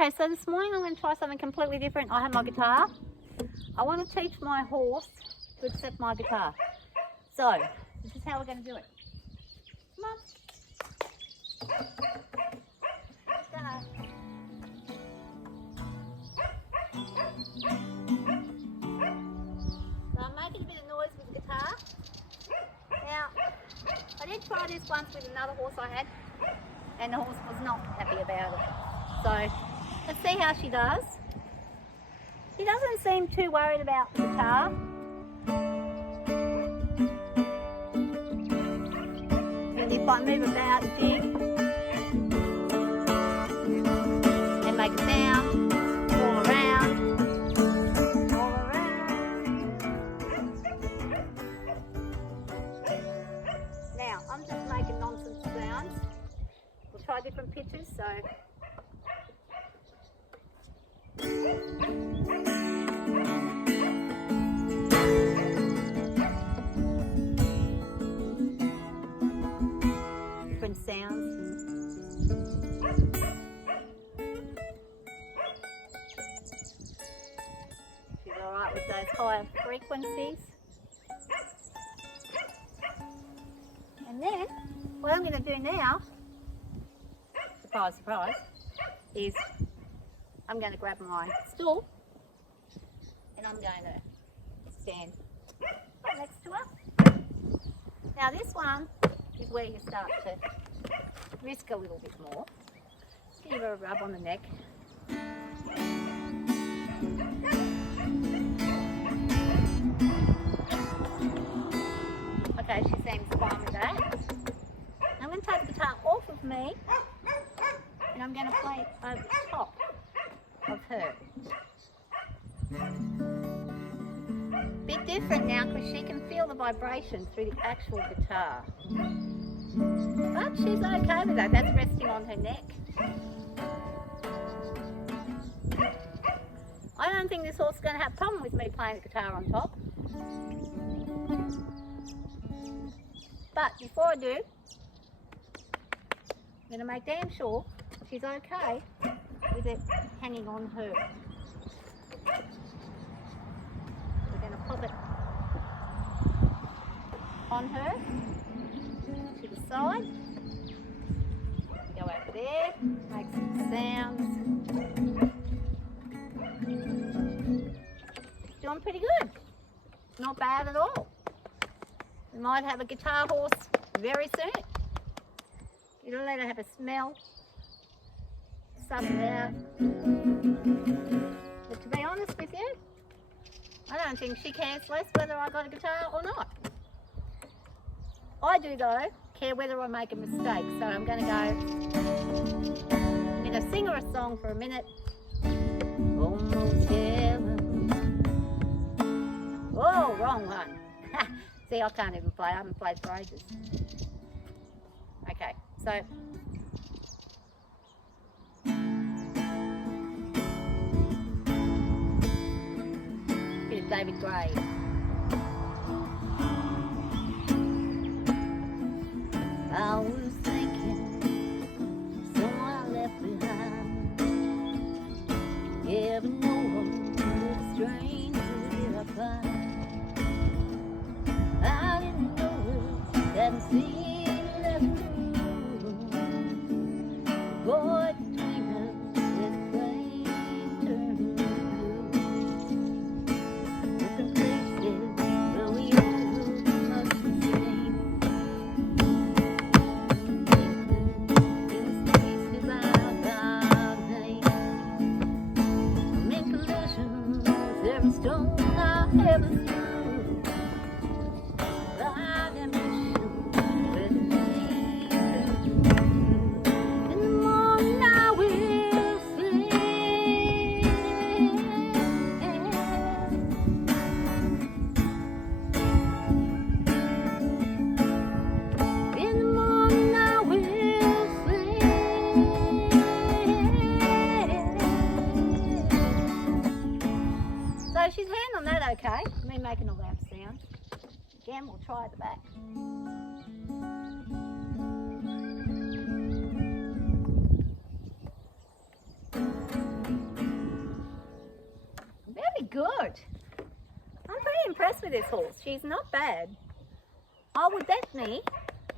Okay, so this morning I'm going to try something completely different. I have my guitar. I want to teach my horse to accept my guitar. So, this is how we're going to do it. Come on. Just gonna... So I'm making a bit of noise with the guitar. Now, I did try this once with another horse I had, and the horse was not happy about it. So, let's see how she does. She doesn't seem too worried about the guitar. And if I move about, jig, and make a sound, all around, all around. Now, I'm just making nonsense sounds. We'll try different pitches, so. Different sounds. She's alright with those higher frequencies. And then, what I'm going to do now, surprise, surprise, is I'm going to grab my stool and I'm going to stand right next to her. Now this one is where you start to risk a little bit more. Just give her a rub on the neck. Okay, she seems fine with that. I'm going to take the guitar off of me and I'm going to play it over the top of her. Bit different now because she can feel the vibration through the actual guitar. But she's okay with that. That's resting on her neck. I don't think this horse is going to have a problem with me playing the guitar on top. But before I do, I'm going to make damn sure she's okay with it hanging on her. We're going to pop it on her to the side. Go over there, make some sounds. Doing pretty good. Not bad at all. We might have a guitar horse very soon. It'll let her have a smell. Suss it out. But to be honest with you, I don't think she cares less whether I got a guitar or not. I do though, care whether I make a mistake. So I'm going to sing her a song for a minute. Almost heaven. Oh, wrong one. See, I can't even play. I haven't played for ages. Okay, so. Bit of David Gray. I was thinking someone I left behind. Ever know a stranger I find. I didn't know it, hadn't seen it left room. The boy between us, this flame turned blue. Different places, but we all look much the same. He was tasted by our name. I'm in collisions, every stone I ever threw. So she's handling that okay. Me making a loud sound. Again, we'll try at the back. impressed with this horse. She's not bad. I would bet me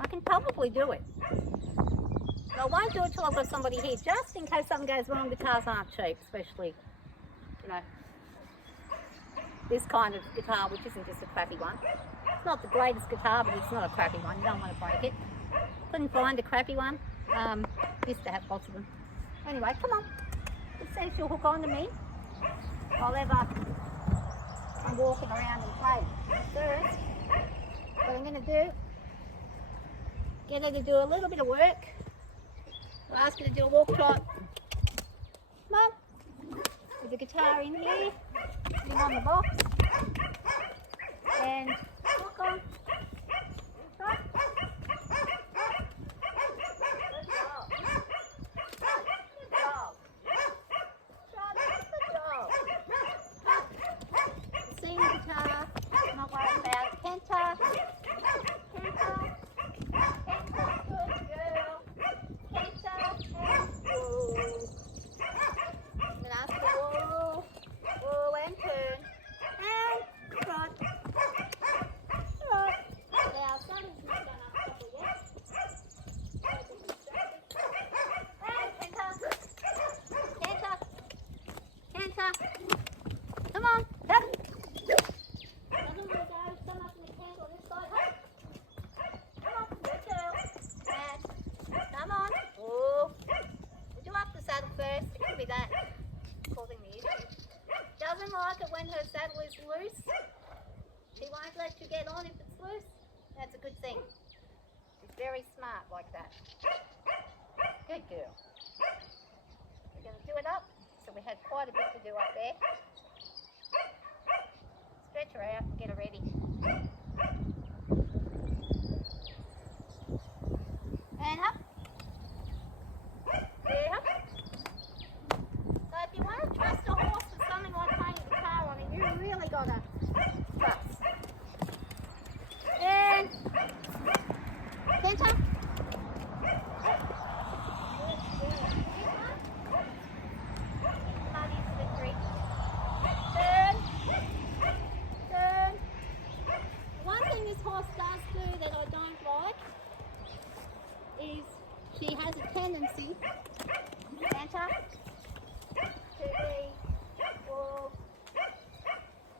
I can probably do it. But I won't do it till I've got somebody here, just in case something goes wrong. Guitars aren't cheap, especially, you know, this kind of guitar, which isn't just a crappy one. It's not the greatest guitar, but it's not a crappy one. You don't want to break it. Couldn't find a crappy one. Used to have lots of them. Anyway, come on. Let's see if she'll hook on to me while ever I'm walking around and playing. First, what I'm going to do, get her to do a little bit of work. I'll ask her to do a walk trot. Come on. With the guitar in here, put him on the box, and walk on. Trot. Good job. Good job. Trot. Good job. Sing the guitar. Not worried about it. Canter. Canter. Canter. Good girl. Canter. And whoa. I'm going to ask her to whoa. Whoa and turn. And trot. Trot. Now, Sonny's not done our couple yet. And canter. Canter. Canter. Come on. Up. Doesn't want to go. Come up in the canter this side. Up. Come on. Good girl. And come on. Oh. Would you up the saddle first? It could be that causing the issue. Doesn't like it when her saddle is loose. She won't let you get on if it's loose. That's a good thing. She's very smart like that. Good girl. We're going to do it up. So we had quite a bit to do up there. Stretch her out and get her ready. And up. There. So if you want to trust a horse with something like playing a guitar on it, you really got to trust. And canter. Muddy, slippery. Turn. Turn. One thing this horse does do that I don't like is she has a tendency, canter, to be, well,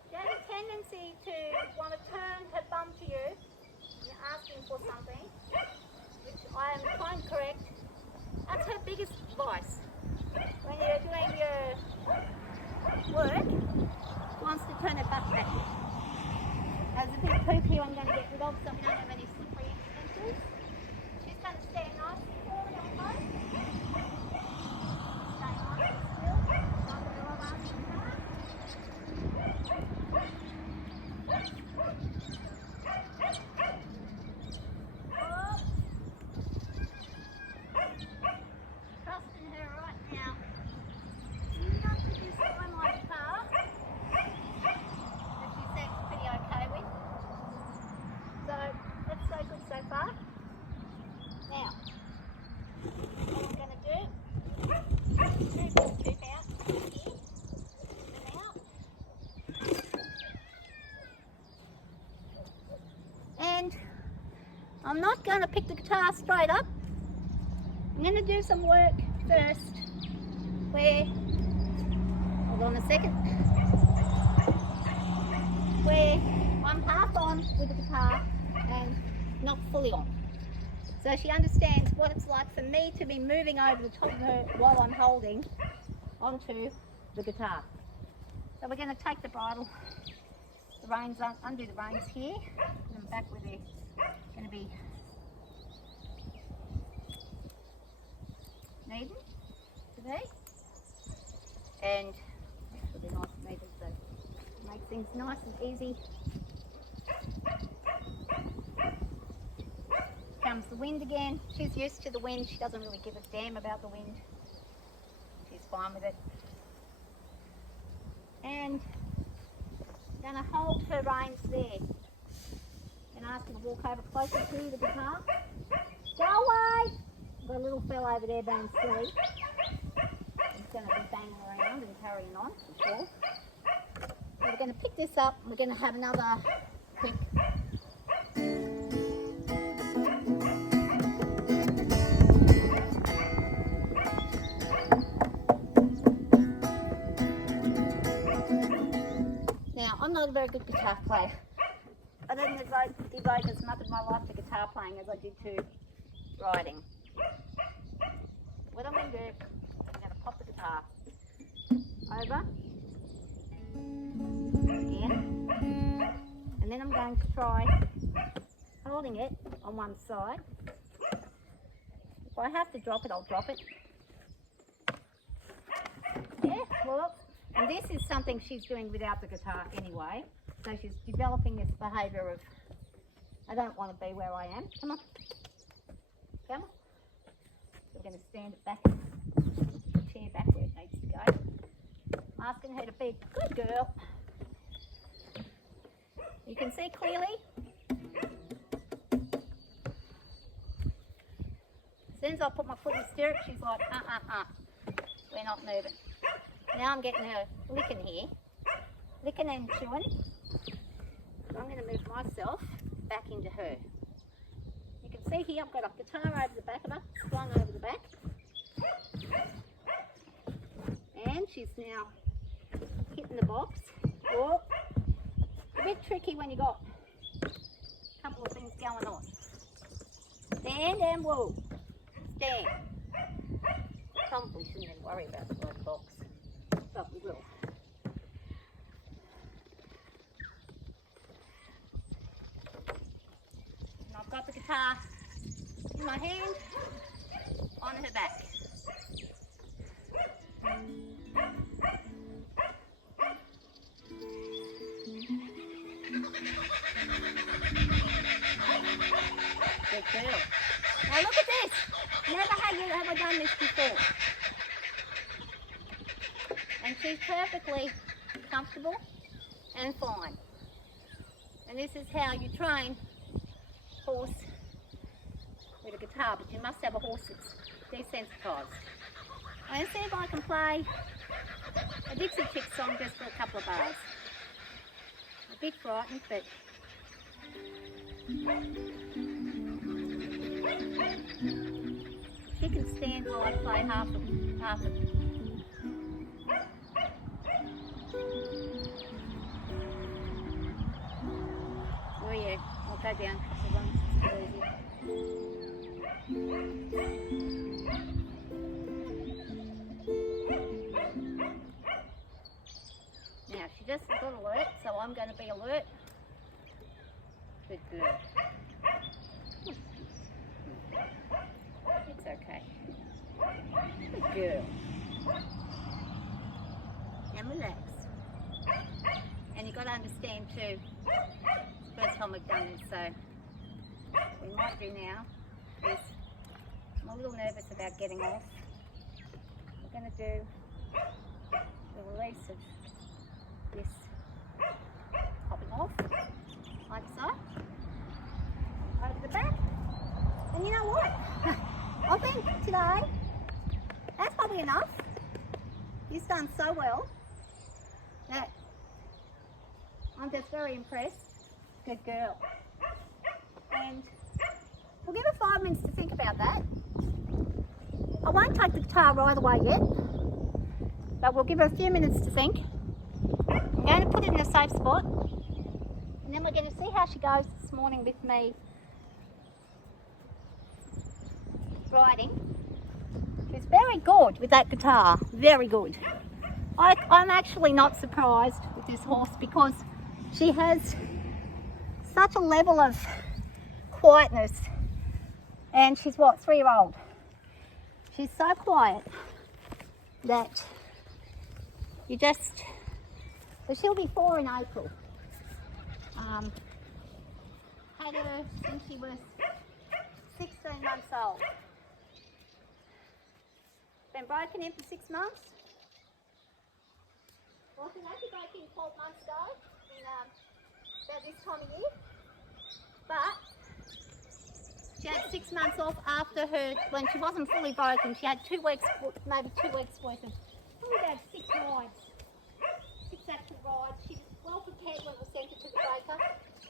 she has a tendency to want to turn her bum to you and you're asking for something, which I am trying to correct. That's her biggest vice. When you're doing your work, she wants to turn her butt back. There's a bit of poop here I'm going to get rid of so we don't have any slippery incidences. She's going to stand nicely for me on both. Stay nice and still. Not going to rub up and down. Oh. Trusting her right now. Not to this time my car. That she seems pretty okay with. So that's so good so far. Now, what I'm going to do, move the tooth out here, and out. And I'm not going to pick the guitar straight up. I'm going to do some work first where, hold on a second, where I'm half on with the guitar and not fully on. So she understands what it's like for me to be moving over the top of her while I'm holding onto the guitar. So we're going to take the bridle, the reins, undo the reins here, and them back where they're going to be needing to be. And it'll be nice and needed, so make things nice and easy. Comes the wind again. She's used to the wind. She doesn't really give a damn about the wind. She's fine with it. And I'm going to hold her reins there and ask her to walk over closer to the guitar. Go away! I've got a little fella over there being silly. He's going to be banging around and carrying on, I'm sure. But we're going to pick this up and we're going to have another quick. Now, I'm not a very good guitar player. I didn't devote as much of my life to guitar playing as I did to riding. What I'm going to do, I'm going to pop the guitar over again, and then I'm going to try holding it on one side. If I have to drop it, I'll drop it. Yeah, well, and this is something she's doing without the guitar anyway. So she's developing this behaviour of, I don't want to be where I am. Come on. Come on. So we're going to stand it back, chair back where it needs to go. I'm asking her to be a good girl. You can see clearly. As soon as I put my foot in the stirrup, she's like, we're not moving. Now I'm getting her licking here. Licking and chewing. I'm going to move myself back into her. You can see here I've got a guitar over the back of her, slung over the back. And she's now hitting the box. Oh, a bit tricky when you got a couple of things going on. Stand and whoa. Stand. Probably shouldn't even worry about the blood box, but we will. And I've got the guitar in my hand on her back. Good girl. Now look at this. Never have I done this before. And she's perfectly comfortable and fine. And this is how you train a horse with a guitar, but you must have a horse that's desensitised. I'm going to see if I can play a Dixie Chicks song just for a couple of bars. A bit frightened, but she can stand while I play half of it. Where are you? I'll go down a couple of runs, it's easy. Now she just got alert, so I'm going to be alert. Good girl. It's okay. Good girl. And relax. And you've got to understand too, it's the first time we've done this, so what we might do now is, I'm a little nervous about getting off. We're going to do the release of this popping off, like so, over the back. And you know what? I think today, that's probably enough. You've done so well that I'm just very impressed. Good girl. And we'll give her 5 minutes to think about that. I won't take the guitar right away yet, but we'll give her a few minutes to think. I'm going to put it in a safe spot, and then we're going to see how she goes this morning with me riding. She's very good with that guitar, very good. I'm actually not surprised with this horse because she has such a level of quietness, and she's what, 3-year-old. She's so quiet that you just, so she'll be 4 in April. Had her since she was 16 months old. Been broken in for 6 months. Well, she actually broke in 12 months ago, in about this time of year. But she had 6 months off after her, when she wasn't fully broken. She had 2 weeks, maybe 2 weeks worth of, probably about 6 rides, 6 actual rides. She well prepared when we sent it to the breaker.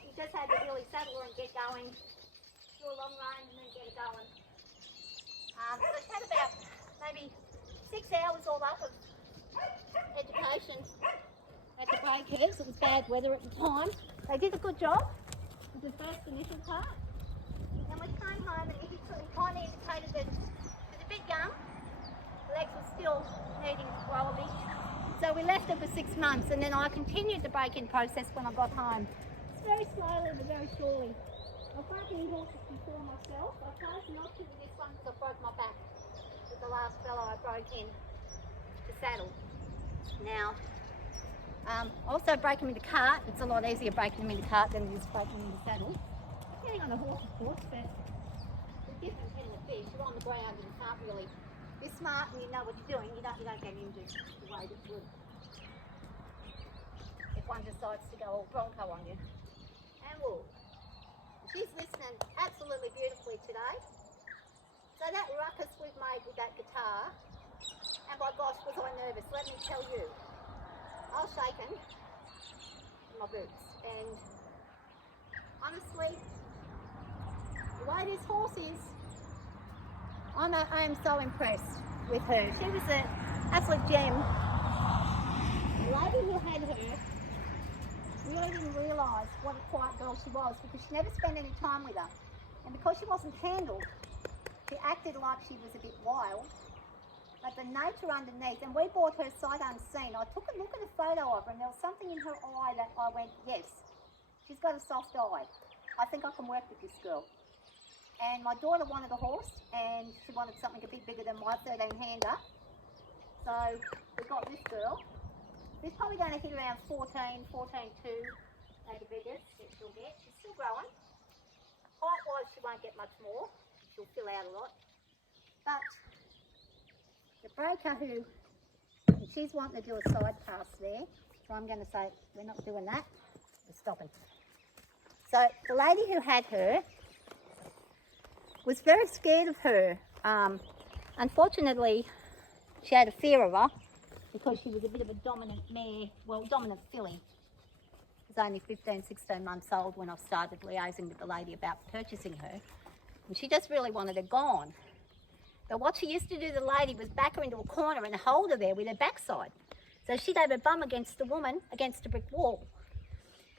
We just had to really saddle her and get going, do a long run and then get it going. So she had about maybe 6 hours all up of education at the breakers. It was bad weather at the time. They did a good job with the first initial part. And we came home and he kind of indicated that she was a bit young. The legs were still needing to grow a bit. So we left her for 6 months and then I continued the break-in process when I got home. It's very slowly but very surely. I've broken in horses before myself. I chose not to with this one because I broke my back with the last fellow I broke in to saddle. Now, also breaking them in the cart. It's a lot easier breaking them in the cart than it is breaking them in the saddle. Depending on the horse, of course, but the difference in the fish, you're on the ground and you can't really be smart and you know what you're doing. You don't get injured the way that would if one decides to go all bronco on you. And wool. She's listening absolutely beautifully today. So that ruckus we've made with that guitar, and by gosh, was I nervous, let me tell you. I was shaking in my boots, and honestly, the way this horse is, I am so impressed with her. She was an absolute gem. The lady who had her really didn't realise what a quiet girl she was because she never spent any time with her. And because she wasn't handled, she acted like she was a bit wild. But the nature underneath, and we bought her sight unseen. I took a look at a photo of her and there was something in her eye that I went, yes, she's got a soft eye. I think I can work with this girl. And my daughter wanted a horse and she wanted something a bit bigger than my 13-hander. So we got this girl. She's probably going to hit around 14, 14.2 at the biggest that she'll get. She's still growing. Height-wise, she won't get much more. She'll fill out a lot. But the breaker who, she's wanting to do a side pass there. So I'm going to say, we're not doing that. We're stopping. So the lady who had her was very scared of her. Unfortunately, she had a fear of her because she was a bit of a dominant mare, well, dominant filly. She was only 15, 16 months old when I started liaising with the lady about purchasing her. And she just really wanted her gone. But what she used to do to the lady was back her into a corner and hold her there with her backside. So she'd have her bum against the woman, against a brick wall.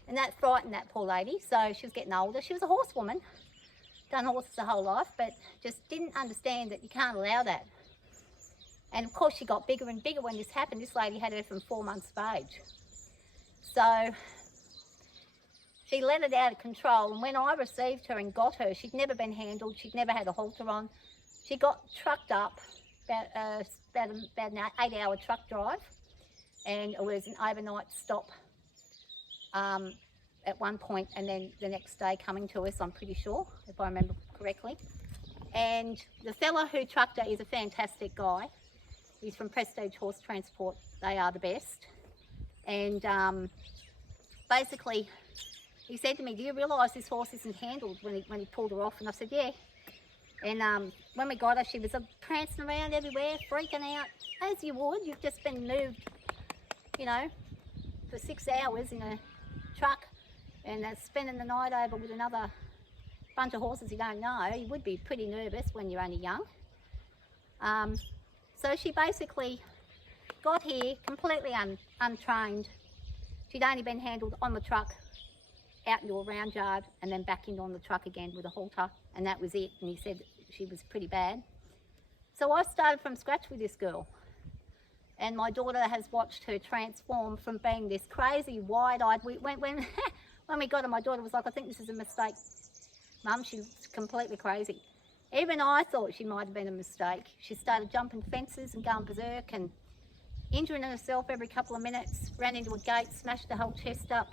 And that frightened that poor lady. So she was getting older. She was a horsewoman, done horses her whole life, but just didn't understand that you can't allow that. And of course she got bigger and bigger when this happened. This lady had her from 4 months of age. So she let it out of control. And when I received her and got her, she'd never been handled. She'd never had a halter on. She got trucked up, about an 8-hour truck drive. And it was an overnight stop at one point, and then the next day coming to us, I'm pretty sure, if I remember correctly. And the fellow who trucked her is a fantastic guy. He's from Prestige Horse Transport. They are the best. And basically, he said to me, do you realise this horse isn't handled, when he pulled her off? And I said, yeah. And when we got her, she was prancing around everywhere, freaking out, as you would. You've just been moved, you know, for 6 hours in a truck and spending the night over with another bunch of horses you don't know. You would be pretty nervous when you're only young. So she basically got here completely untrained. She'd only been handled on the truck, out into a round yard, and then back in on the truck again with a halter, and that was it. And he said she was pretty bad. So I started from scratch with this girl. And my daughter has watched her transform from being this crazy, wide-eyed. When we got her, my daughter was like, I think this is a mistake. Mum, she's completely crazy. Even I thought she might have been a mistake. She started jumping fences and going berserk and injuring herself every couple of minutes, ran into a gate, smashed her whole chest up.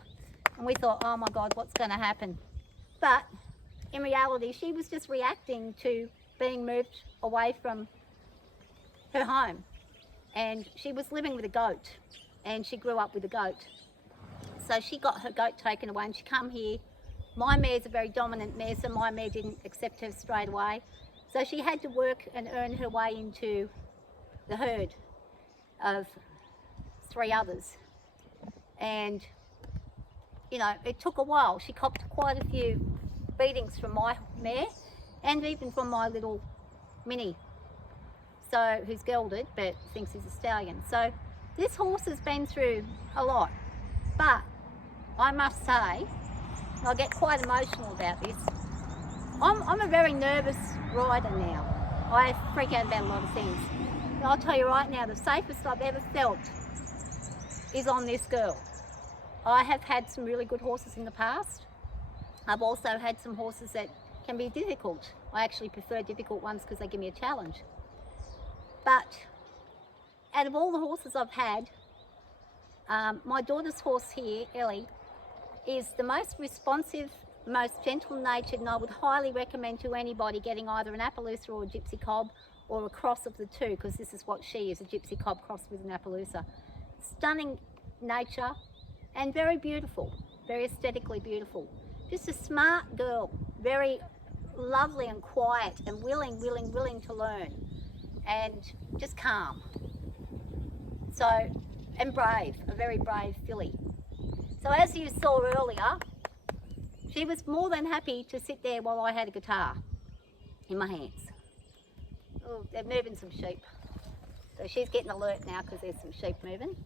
And we thought, oh my God, what's going to happen? But in reality, she was just reacting to being moved away from her home. And she was living with a goat, and she grew up with a goat. So she got her goat taken away and she come here. My mare's a very dominant mare, so my mare didn't accept her straight away. So she had to work and earn her way into the herd of 3 others. And you know, it took a while. She copped quite a few beatings from my mare and even from my little Mini, so who's gelded but thinks he's a stallion. So this horse has been through a lot, but I must say, and I get quite emotional about this, I'm a very nervous rider now. I freak out about a lot of things. And I'll tell you right now, the safest I've ever felt is on this girl. I have had some really good horses in the past. I've also had some horses that can be difficult. I actually prefer difficult ones because they give me a challenge. But out of all the horses I've had, my daughter's horse here, Ellie, is the most responsive, most gentle-natured, and I would highly recommend to anybody getting either an Appaloosa or a Gypsy Cob or a cross of the two, because this is what she is, a Gypsy Cob crossed with an Appaloosa. Stunning nature and very beautiful, very aesthetically beautiful. Just a smart girl, very lovely and quiet and willing to learn, and just calm. So, and brave, a very brave filly. So as you saw earlier, she was more than happy to sit there while I had a guitar in my hands. Oh, they're moving some sheep. So she's getting alert now because there's some sheep moving.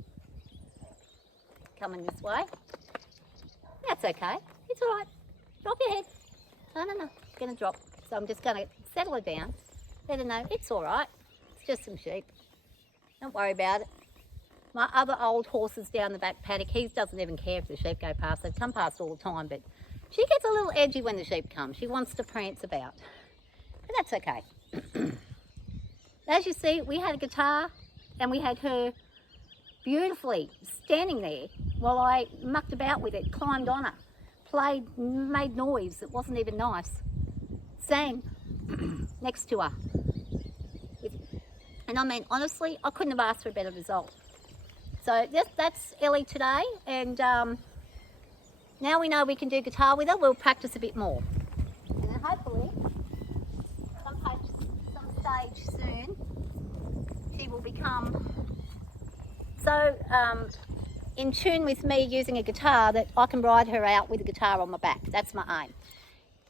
Coming this way. That's okay. It's all right. Drop your head. No, it's going to drop. So I'm just going to settle her down. Let her know it's all right. It's just some sheep. Don't worry about it. My other old horses down the back paddock, he doesn't even care if the sheep go past. They come past all the time, but she gets a little edgy when the sheep come. She wants to prance about. But that's okay. As you see, we had a guitar and we had her beautifully standing there while I mucked about with it, climbed on her, played, made noise that wasn't even nice, sang next to her. And I mean, honestly, I couldn't have asked for a better result. So that's Ellie today, and now we know we can do guitar with her. We'll practice a bit more. And then hopefully, some stage soon, she will become so in tune with me using a guitar that I can ride her out with a guitar on my back. That's my aim.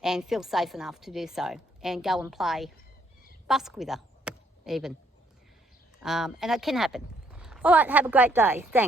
And feel safe enough to do so. And go and play busk with her, even. And it can happen. All right, have a great day. Thanks.